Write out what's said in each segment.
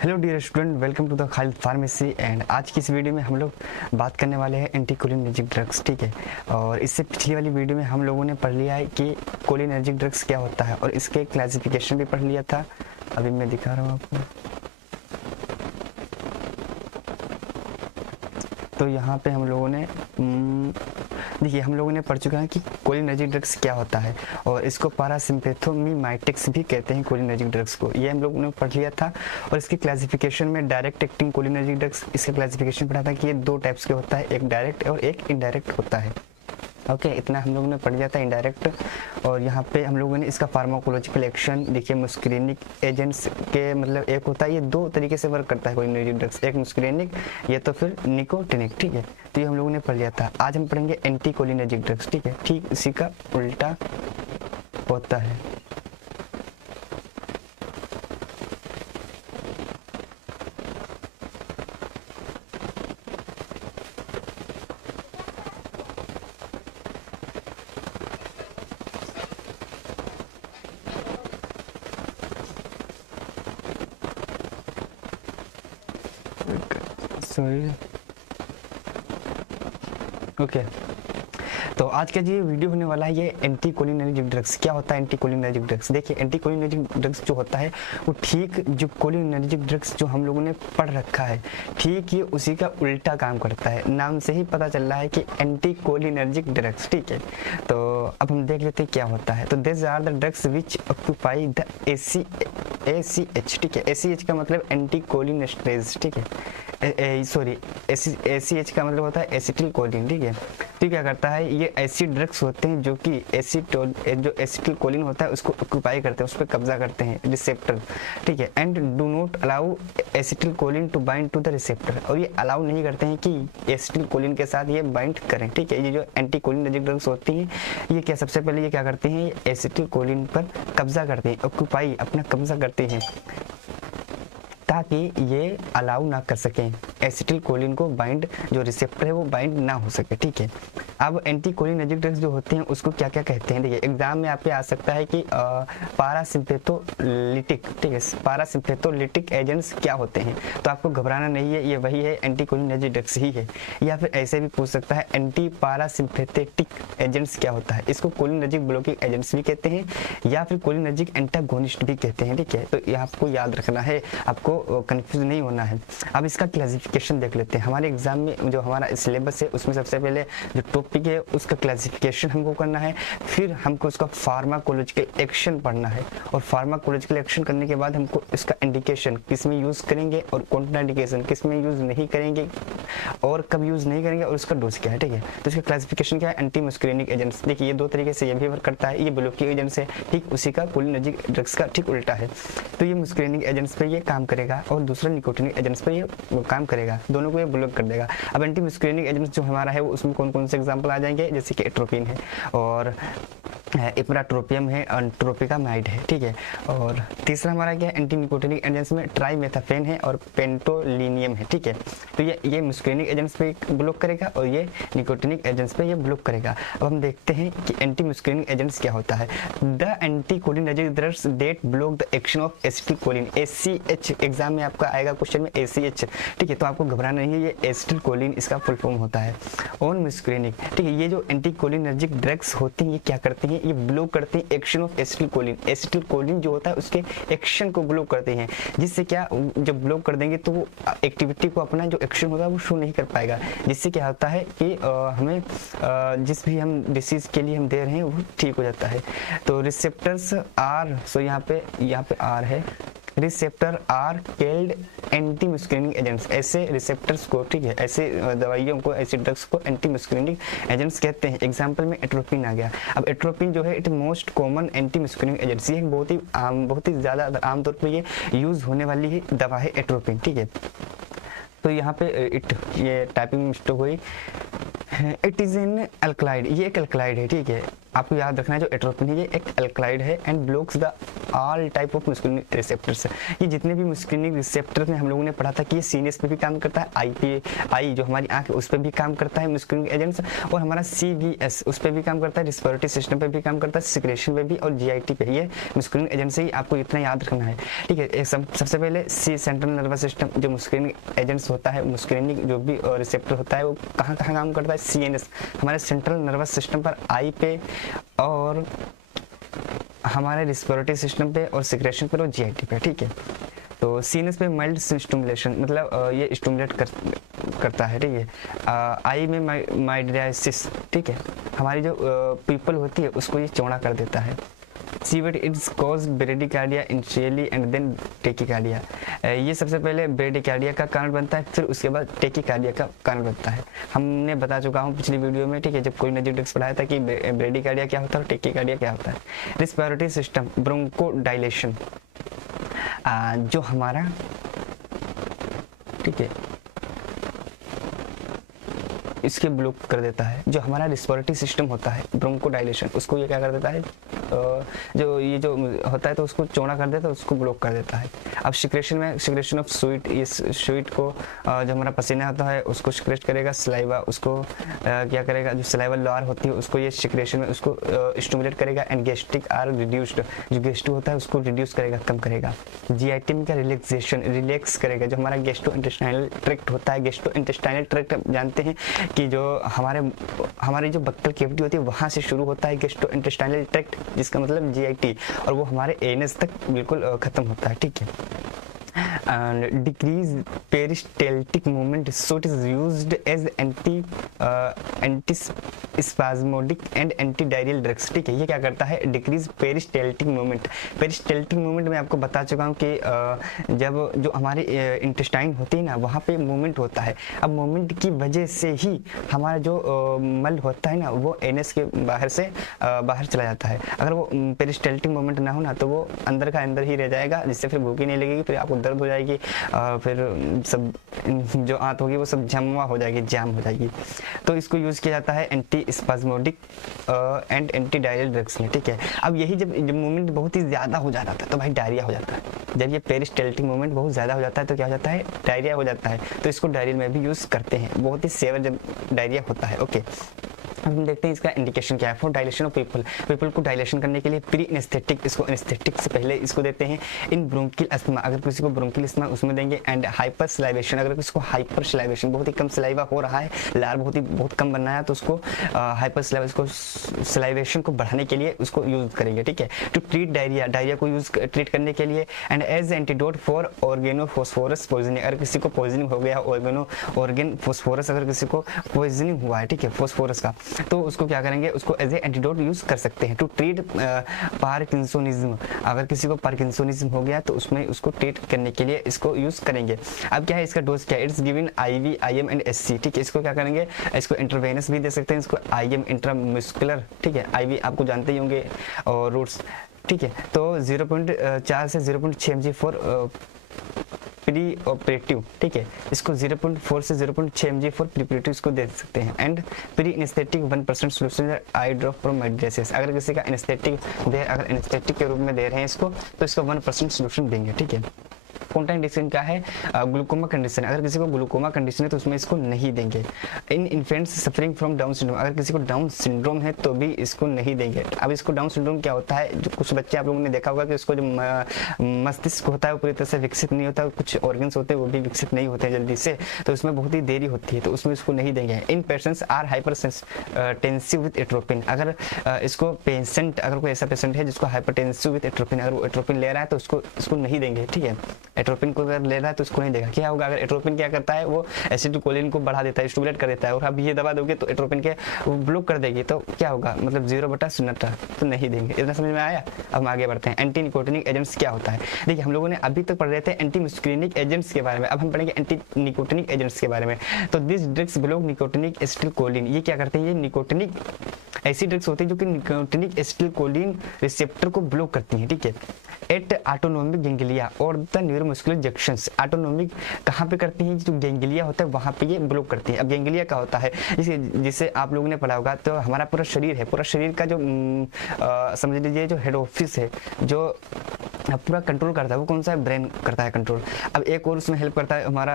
Hello dear student, welcome to the Khalid pharmacy. And आज की इस वीडियो में हम लोग बात करने वाले हैं एंटीकोलिनर्जिक ड्रग्स, ठीक है। और इससे पिछली वाली वीडियो में हम लोगों ने पढ़ लिया है कि कोलिनर्जिक ड्रग्स क्या होता है और इसके क्लासिफिकेशन भी पढ़ लिया था। अभी मैं दिखा रहा हूँ आपको। तो यहाँ पे हम लोगों ने देखिए हम लोगों ने पढ़ चुका है कि कोलिनर्जिक ड्रग्स क्या होता है और इसको पैरासिम्पैथोमिमेटिक्स भी कहते हैं कोलिनर्जिक ड्रग्स को। ये हम लोगों ने पढ़ लिया था। और इसके क्लासिफिकेशन में डायरेक्ट एक्टिंग कोलिनर्जिक ड्रग्स, इसका क्लासिफिकेशन पढ़ा था कि ये दो टाइप्स के होता है, एक डायरेक्ट और एक इनडायरेक्ट होता है। ओके, इतना हम लोगों ने पढ़ लिया था इनडायरेक्ट। और यहाँ पे हम लोगों ने इसका फार्माकोलॉजिकल एक्शन देखिए, मुस्करीनिक एजेंट्स के मतलब एक होता है, ये दो तरीके से वर्क करता है कोलिनर्जिक ड्रग्स, एक मुस्करीनिक ये तो फिर निकोटिनिक, ठीक है। तो ये हम लोगों ने पढ़ लिया था। आज हम पढ़ेंगे एंटी कोलिनर्जिक ड्रग्स, ठीक है। ठीक इसी का उल्टा होता है। Sorry, okay. तो आज का जो वीडियो होने वाला है ये एंटी कोलिनर्जिक ड्रग्स। क्या होता है एंटी कोलिनर्जिक ड्रग्स? देखिए एंटी कोलिनर्जिक ड्रग्स जो होता है वो ठीक जो कोलिनर्जिक ड्रग्स जो हम लोगों ने पढ़ रखा है, ठीक ये उसी का उल्टा काम करता है। नाम से ही पता चल रहा है कि एंटी कोलिनर्जिक ड्रग्स, ठीक है। तो अब हम देख लेते हैं क्या होता है। तो this are the drugs which occupy the ACH, ठीक है। ACH का मतलब एंटी कोलिनेस्टेरेज, ठीक है। सॉरी, ACH का मतलब होता है एसिटिल कोलिन, ठीक है। तो क्या करता है, ये ऐसी ड्रग्स होते हैं जो कि जो एसिटिल कोलिन होता है उसको ऑक्यूपाई करते हैं, उस पर कब्जा करते हैं रिसेप्टर, ठीक है। And do not allow acetylcholine to bind to the receptor, और ये अलाउ नहीं करते हैं कि एसिटिल कोलिन के साथ ये बाइंड करें, ठीक है। ये जो एंटी कोलिनर्जिक ड्रग्स होती हैं ये क्या सबसे पहले ये क्या करते हैं, ये एसिटिल कोलिन पर कब्जा करते हैं, ऑक्यूपाई अपना कब्जा करते हैं ताकि ये अलाउ ना कर सकें एसिटिल कोलिन को बाइंड, जो रिसेप्टर है वो बाइंड ना हो सके, ठीक है। अब एंटी कोलिनर्जिक ड्रग्स जो होते हैं उसको क्या क्या कहते हैं? देखिए एग्जाम में आप पे आ सकता है कि पैरासिम्पैथोलिटिक, ठीक है, पैरासिम्पैथोलिटिक एजेंट्स क्या होते हैं। तो आपको घबराना नहीं है, ये वही है, एंटी कोलिनर्जिक ड्रग्स ही है। या फिर ऐसे भी पूछ सकता है एंटी पैरासिम्पैथेटिक एजेंट्स क्या होता है। इसको कोलिनर्जिक ब्लॉकिंग एजेंट्स भी कहते हैं या फिर कोलिनर्जिक एंटागोनिस्ट भी कहते हैं, ठीक है। तो ये आपको याद रखना है, आपको कंफ्यूज नहीं होना है। अब इसका क्लासिफिकेशन देख लेते हैं। हमारे एग्जाम में जो हमारा सिलेबस है उसमें सबसे पहले जो टॉपिक है उसका क्लासिफिकेशन हमको करना है, फिर हमको उसका फार्माकोलॉजिकल एक्शन पढ़ना है, और फार्माकोलॉजिकल एक्शन करने के बाद हमको इसका इंडिकेशन किस में यूज करेंगे और कॉन्ट्राइंडिकेशन किस में यूज नहीं करेंगे और कब यूज नहीं करेंगे और उसका डोज क्या है, ठीक है। तो इसका क्लासिफिकेशन क्या है, एंटी मस्कुलिनिक एजेंट्स। देखिए ये दो तरीके से ये भी वर्क करता है, ये ब्लॉकिंग एजेंट्स है, ठीक उसी का कोलिनर्जिक ड्रग्स का ठीक उल्टा है। तो ये मस्कुलिनिक एजेंट्स पे ये काम करेगा और दूसरा निकोटिनिक एजेंट्स पर ये काम करेगा, दोनों को ये ब्लॉक कर देगा। अब एंटी मस्कुलिनिक एजेंट्स जो हमारा है वो उसमें कौन कौन से एग्जांपल आ जाएंगे, जैसे कि एट्रोपिन है और इप्राट्रोपियम है और ट्रोपिकामाइड है, ठीक है। और तीसरा हमारा क्या है, एंटी निकोटिनिक एजेंट्स में ट्राइमेथाफेन है और पेंटोलिनियम है, ठीक है। तो ये मस्कुलिनिक एजेंट्स पे ब्लॉक करेगा और ये निकोटिनिक एजेंट्स पे ये ब्लॉक करेगा। अब हम देखते हैं कि एंटी मस्कुलिनिक एजेंट्स क्या होता है। The anti cholinergic drugs that block the action of acetylcholine, ACH। Exam में आपका आएगा क्वेश्चन में ACH, ठीक है। तो आपको घबराना नहीं है, ये एसिटिल कोलिन इसका फुल फॉर्म होता है। ऑन मस्कुलिनिक, ठीक है। ये जो एंटी कोलिनर्जिक ड्रग्स होती हैं ये क्या करती हैं, ये ब्लॉक करते हैं action of acetylcholine. Acetylcholine जो होता है उसके एक्शन को ब्लॉक करते हैं, जिससे क्या जब ब्लॉक कर देंगे तो वो एक्टिविटी को अपना जो एक्शन होता है वो शो नहीं कर पाएगा, जिससे क्या होता है कि हमें जिस भी हम डिसीज के लिए हम दे रहे हैं वो ठीक हो जाता है। तो रिसेप्टर्स आर, सो यहाँ पे आर है, receptor are called anti muscarinic agents. ऐसे रिसेप्टर्स को, ठीक है, ऐसे दवाइयों को, ऐसे ड्रग्स को एंटी मस्कुलिनिक एजेंट्स कहते हैं। एग्जांपल में एट्रोपिन आ गया। अब एट्रोपिन जो है it most common anti muscarinic agents, ये बहुत ही ज़्यादा आमतौर पर ये यूज होने वाली ही दवा है एट्रोपिन, ठीक है। तो यहाँ पे ये टाइपिंग मिस्टेक हुई, इट इज़ एन अल्कलाइड, ये एक अल्कलाइड है, ठीक है। आपको याद रखना है जो एट्रोपिन है ये एक एल्कलाइड है and blocks the all type of मस्कुलिनिक receptors. ये जितने भी मस्कुलिनिक रिसेप्टर्स में हम लोगों ने पढ़ा था कि ये सीनेस पे भी काम करता है, आई जो हमारी आंख है उस पर भी काम करता है मस्कुलिनिक एजेंट्स, और हमारा CVS उस पर भी काम करता है, रिस्पिरेटरी सिस्टम पे भी काम करता है, सिक्रेशन पे भी, और GIT पे। ये मस्कुलिनिक एजेंट्स ही आपको इतना याद रखना है, ठीक है। सबसे पहले सेंट्रल नर्वस सिस्टम जो मस्कुलिनिक एजेंट्स होता है, मस्कुलिनिक जो भी रिसेप्टर होता है वो कहाँ कहाँ काम करता है, CNS हमारे सेंट्रल नर्वस सिस्टम पर, आई पे, और हमारे रिस्पिरेटरी सिस्टम पे, और सिक्रेशन पर, और GIT पे, ठीक है। तो सीनस पे माइल्ड स्टिमुलेशन, मतलब ये स्टिमुलेट करता है, ठीक है। आई में माइड्राइसिस, ठीक है, हमारी जो पीपल होती है उसको ये चौड़ा कर देता है। सीवेट it's cause bradycardia initially and then tachycardia. ये सबसे पहले ब्रेडिकार्डिया का कारण बनता है, फिर उसके बाद टेकिकार्डिया का कारण बनता है। हमने बता चुका हूँ पिछली वीडियो में, ठीक है, जब कोई नजीडिक्स पढ़ाया था कि ब्रेडिकार्डिया क्या होता है और टेकिकार्डिया क्या होता है। रिस्पिरेटरी सिस्टम ब्रोंकोडाइलेशन, जो हमारा, ठीक है, इसके ब्लॉक कर देता है। जो हमारा रिस्पिरेटरी सिस्टम होता है ब्रोंकोडाइलेशन, उसको ये क्या कर देता है, जो ये जो होता है तो उसको चौड़ा कर देता है, उसको ब्लॉक कर देता है। अब सिक्रेशन में सिक्रेशन ऑफ स्वीट, ये स्वीट को जो हमारा पसीना होता है उसको सिक्रेट करेगा, सलाइवा उसको क्या करेगा, जो सलाइवा लार होती है उसको ये सिक्रेशन में उसको स्टिमुलेट करेगा, एंड गैस्ट्रिक आर रिड्यूस्ड, जो गैस्ट्रो होता है उसको रिड्यूस करेगा, कम करेगा। GIT में का रिलैक्सेशन, रिलैक्स करेगा। जो हमारा गैस्ट्रो इंटेस्टाइनल ट्रैक्ट होता है, गैस्ट्रो इंटेस्टाइनल ट्रैक्ट जानते हैं कि जो हमारी जो बक्कल कैविटी होती है वहाँ से शुरू होता है गैस्ट्रो इंटेस्टाइनल ट्रैक्ट, जिसका मतलब GIT, और वो हमारे एनस तक बिल्कुल खत्म होता है, ठीक है। and decrease peristaltic movement, so it is used as antispasmodic and antidiarrheal drugs, ठीक है। ये क्या करता है, डिक्रीज पेरिस्टेल्टिक मूवमेंट। पेरिस्टेल्टिक मूवमेंट में आपको बता चुका हूँ कि जब जो हमारी इंटेस्टाइन होती है ना वहाँ पे मूवमेंट होता है। अब मूवमेंट की वजह से ही हमारा जो मल होता है ना वो एनएस के बाहर से बाहर चला जाता है। अगर वो पेरिस्टेल्टिक मूवमेंट ना हो ना तो वो अंदर का अंदर ही रह जाएगा, जिससे फिर भूख ही नहीं लगेगी, फिर आपको दर्द हो जाएगी, फिर सब जो आंत होगी वो सब जमा हो जाएगी, जाम हो जाएगी। तो इसको यूज़ किया जाता है anti spasmodic and anti diarrhoeal drugs में, ठीक है। अब यही जब मूवमेंट बहुत ही ज़्यादा हो जाता है तो भाई डायरिया हो जाता है। जब ये पेरिस्टेल्टिक मूवमेंट बहुत ज़्यादा हो जाता है तो क्या हो जाता है, डायरिया हो जाता है। तो इसको डायरिया में भी यूज़ करते हैं, बहुत ही सेवर जब डायरिया होता है। ओके, अब हम देखते हैं इसका इंडिकेशन क्या है। फॉर डायलेशन ऑफ पीपल को डायलेशन करने के लिए प्री एनेस्थेटिक, इसको एनेस्थेटिक से पहले इसको देते हैं। इन ब्रोंकियल अस्थमा, अगर किसी को ब्रोंकियल अस्थमा उसमें देंगे। एंड हाइपर सलाइवेशन, अगर किसी को हाइपर सलाइवेशन, बहुत ही कम सलाइवा हो रहा है, लार बहुत कम बनना है, तो उसको हाइपर सलाइवेशन को बढ़ाने के लिए उसको यूज करेंगे, ठीक है। टू ट्रीट डायरिया को यूज ट्रीट करने के लिए। And as antidote for organophosphorus poisoning, अगर किसी को पॉइजनिंग हो गया ऑर्गेन फॉस्फोरस, अगर किसी को पॉइजनिंग हुआ है, ठीक है, फॉस्फोरस का, तो उसको क्या करेंगे, उसको एज ए एंटीडोट यूज कर सकते हैं। टू ट्रीट पार्किंसोनिज्म, अगर किसी को पार्किंसोनिज्म हो गया तो उसमें उसको ट्रीट करने के लिए इसको यूज करेंगे। अब क्या है इसका डोज क्या है, it's given IV, IM and SC, ठीक है। इसको क्या करेंगे, इसको इंटरवेनस भी दे सकते हैं, इसको IM इंट्रामस्कुलर, ठीक है। IV आपको जानते ही होंगे, और रूट्स, ठीक है। तो 0.4 से 0.6 mg फॉर प्री ऑपरेटिव, ठीक है। इसको 0.4 से 0.6 mg फॉर प्रीपरेटिव इसको दे सकते हैं। And pre anaesthetic 1% solution eye drop from mydriasis, अगर किसी का एनेस्थेटिक अगर एनेस्थेटिक के रूप में दे रहे हैं इसको, तो इसको 1% सोल्यूशन देंगे, ठीक है। कॉन्ट्राइंडिकेशन क्या है, ग्लूकोमा कंडीशन, अगर किसी को ग्लूकोमा कंडीशन है तो उसमें इसको नहीं देंगे। In infants suffering from down syndrome, अगर किसी को डाउन सिंड्रोम है तो भी इसको नहीं देंगे। अब इसको डाउन सिंड्रोम क्या होता है, जो कुछ बच्चे आप लोगों ने देखा होगा कि उसको जो मस्तिष्क होता है वो पूरी तरह से विकसित नहीं होता, कुछ ऑर्गन्स होते हैं वो भी विकसित नहीं होते हैं जल्दी से, तो उसमें बहुत ही देरी होती है, तो उसमें इसको नहीं देंगे। In patients are hypertensive with atropine, अगर इसको पेशेंट, अगर कोई ऐसा पेशेंट है जिसको हाइपरटेंसिव विद एट्रोपिन, अगर वो एट्रोपिन ले रहा है तो इसको नहीं देंगे, ठीक है। एट्रोपिन को अगर ले रहा है तो उसको नहीं देगा। क्या होगा, अगर एट्रोपिन क्या करता है, वो एसिटिलकोलिन को बढ़ा देता है, स्टिमुलेट कर देता है, और अब ये दवा दोगे तो एट्रोपिन के वो ब्लॉक कर देगी, तो क्या होगा, मतलब 0/0, तो नहीं देंगे। इतना समझ में आया। अब हम आगे बढ़ते हैं। एंटी निकोटिनिक एजेंट्स क्या होता है, देखिए हम लोगों ने अभी तक पढ़ रहे थे एंटी मस्कुलिनिक एजेंट्स के बारे में, अब हम पढ़ेंगे एंटी निकोटिनिक एजेंट्स के बारे में। तो this drugs block nicotinic acetylcholine, ये क्या करते हैं, ये निकोटिनिक ऐसी ड्रग्स होती है जो कि निकोटिनिक एसिटिलकोलिन रिसेप्टर को ब्लॉक करती हैं, ठीक है, एट ऑटोनोमिक गैंग्लिया और द न्यूरोमस्कुलर जंक्शंस। ऑटोनोमिक कहाँ पे करती हैं, जो गैंग्लिया होता है वहाँ पे ये ब्लॉक करती हैं। अब गैंग्लिया का होता है जिसे आप लोगों ने पढ़ा होगा, तो हमारा पूरा शरीर है, पूरा शरीर का जो समझ लीजिए जो हेड ऑफिस है, जो पूरा कंट्रोल करता है, वो कौन सा है, ब्रेन करता है कंट्रोल। अब एक और उसमें हेल्प करता है हमारा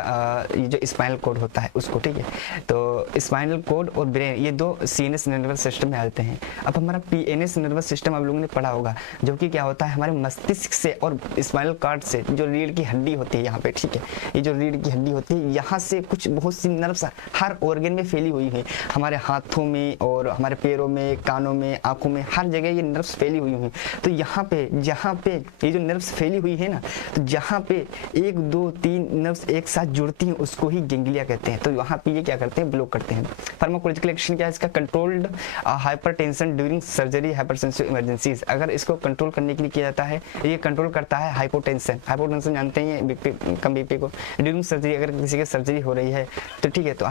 ये जो स्पाइनल कोड होता है उसको, ठीक है। तो स्पाइनल कोड और ब्रेन ये दो सीएनएस नर्वस सिस्टम में आते हैं। अब हमारा पीएनएस नर्वस सिस्टम आप लोगों ने पढ़ा होगा, जो कि क्या होता है हमारे मस्तिष्क से और स्पाइनल कॉर्ड से, जो रीढ़ की हड्डी होती है यहाँ पे, ठीक है, ये जो रीढ़ की हड्डी होती है यहाँ से कुछ बहुत सी नर्व्स हर ऑर्गन में फैली हुई है, हमारे हाथों में और हमारे पैरों में, कानों में, आंखों में, हर जगह ये नर्व्स फैली हुई हैं। तो यहाँ पे जहाँ पे ये जो नर्व्स फैली हुई है ना, तो जहाँ पे 1 2 3 नर्व्स एक साथ जुड़ती हैं उसको ही गैंग्लिया कहते हैं। तो वहाँ पे ये क्या करते हैं, ब्लॉक करते हैं। फार्माकोलॉजिकल एक्शन क्या है इसका, controlled hypertension during surgery hypersensitive emergencies. अगर इसको कंट्रोल करने के लिए किया जाता है, ये कंट्रोल करता है हाइपोटेंशन। हाइपोटेंशन जानते हैं बीपी, कम बीपी को ड्यूरिंग सर्जरी, अगर किसी की सर्जरी हो रही है तो ठीक है, तो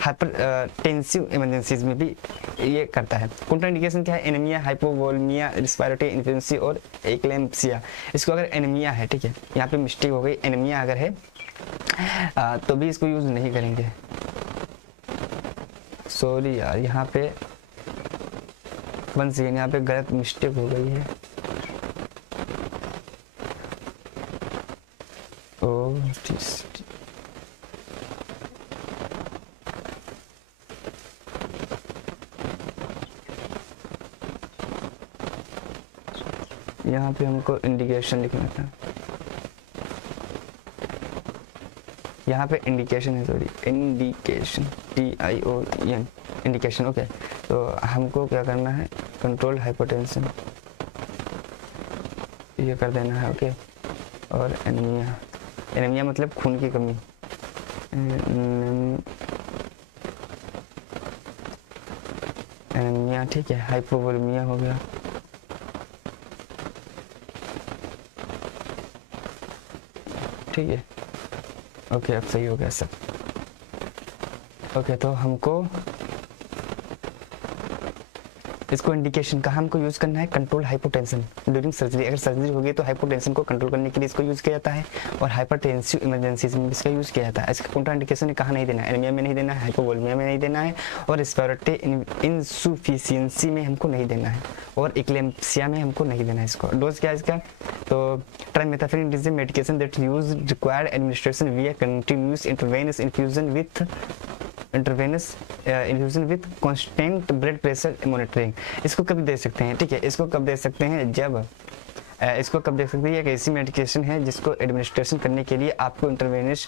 हाइपरटेंसिव इमरजेंसीज में भी ये करता है। कॉन्ट्राइंडिकेशन क्या है, एनीमिया, हाइपोवोलेमिया, रेस्पिरेटरी इन्फ्लुएंसी और एक्लेम्पसिया। इसको अगर एनीमिया है, ठीक है, यहाँ पे मिस्टेक हो गई, एनीमिया अगर है तो भी इसको यूज नहीं करेंगे। सॉरी यार, यहाँ पे वंस अगेन यहाँ पे गलत मिस्टेक हो गई है। यहाँ पे हमको इंडिकेशन लिखना था, यहाँ पे इंडिकेशन है, sorry, indication TION, indication, okay. तो हमको क्या करना है, कंट्रोल हाइपोटेंशन ये कर देना है, ओके। और एनीमिया, एनीमिया मतलब खून की कमी, एनीमिया, ठीक है। हाइपोवोलेमिया हो गया, ठीक है, ओके, अब सही हो गया सब, ओके। तो हमको इसको इंडिकेशन का हमको यूज करना है, कंट्रोल हाइपोटेंशन ड्यूरिंग सर्जरी। अगर सर्जरी होगी तो हाइपोटेंशन को कंट्रोल करने के लिए इसको यूज किया जाता है, और हाइपरटेंसिव इमरजेंसीज में इसका यूज किया जाता है। इसका कॉन्ट्रा इंडिकेशन कहाँ नहीं देना है, एनीमिया में नहीं देना है, हाइपोवोलेमिया में नहीं देना है, और रेस्पिरेटरी इनसफिशिएंसी में हमको नहीं देना है, और एक्लेम्पसिया में हमको नहीं देना है। इसको डोज क्या है इसका, तो trimethamphetamine is a medication that use required administration via continuous intravenous infusion with constant blood pressure monitoring. इसको कभी दे सकते हैं, ठीक है, इसको कब दे सकते हैं, जब इसको कब दे सकते हैं, एक ऐसी मेडिकेशन है जिसको एडमिनिस्ट्रेशन करने के लिए आपको इंटरवेनस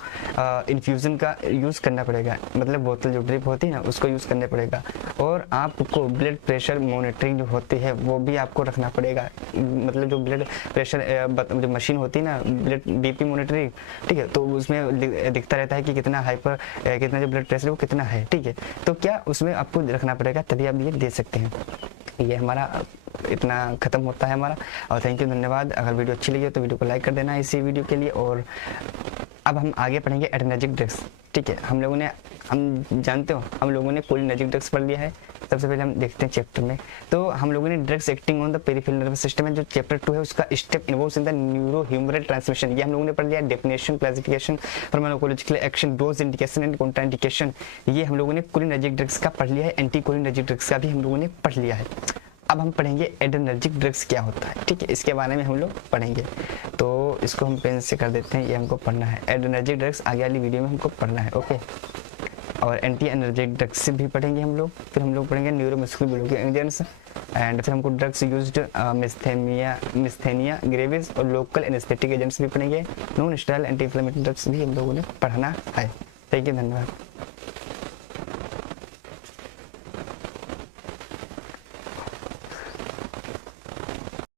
इन्फ्यूज़न का यूज़ करना पड़ेगा, मतलब बोतल जो ड्रिप होती है ना उसको यूज़ करने पड़ेगा, और आपको ब्लड प्रेशर मॉनिटरिंग जो होती है वो भी आपको रखना पड़ेगा, मतलब जो ब्लड प्रेशर जो मशीन होती है ना, ब्लड BP मॉनिटरिंग, ठीक है, तो उसमें दिखता रहता है कि कितना कितना जो ब्लड प्रेशर है वो कितना है, ठीक है, तो क्या उसमें आपको रखना पड़ेगा, तभी आप ये दे सकते हैं। ये हमारा इतना ख़त्म होता है हमारा, और थैंक यू, धन्यवाद। अगर वीडियो अच्छी लगी तो वीडियो को लाइक कर देना इसी वीडियो के लिए। और अब हम आगे पढ़ेंगे एड्रेनर्जिक ड्रग्स, ठीक है। हम जानते हो हम लोगों ने कोलिनर्जिक ड्रग्स पढ़ लिया है। सबसे पहले हम देखते हैं चैप्टर में, तो हम लोगों ने drugs acting on the peripheral nervous system है, जो चैप्टर 2 है उसका step involves in the neuro humoral transmission, ये हम लोगों ने पढ़ लिया। Definition, classification, pharmacological action, dose, indication and contraindication, ये हम लोगों ने कोलिनर्जिक ड्रग्स का पढ़ लिया है। एंटी कोलिनर्जिक ड्रग्स का भी हम लोगों ने पढ़ लिया है। अब हम पढ़ेंगे एड्रेनर्जिक ड्रग्स क्या होता है, ठीक है, इसके बारे में हम लोग पढ़ेंगे। तो इसको हम पेन से कर देते हैं, ये हमको पढ़ना है। एड्रेनर्जिक ड्रग्स आगे वाली वीडियो में हमको पढ़ना है, ओके। और एंटी एनर्जिक ड्रग्स भी पढ़ेंगे हम लोग। फिर हम लोग पढ़ेंगे न्यूरोमस्कुलर एजेंट्स, एंड फिर हमको ड्रग्स यूज्ड मिस्थेनिया ग्रेविस और लोकल एनेस्थेटिक एजेंट्स भी पढ़ेंगे। Non steroidal anti inflammatory drugs भी हम लोगों ने पढ़ना है। थैंक यू, धन्यवाद।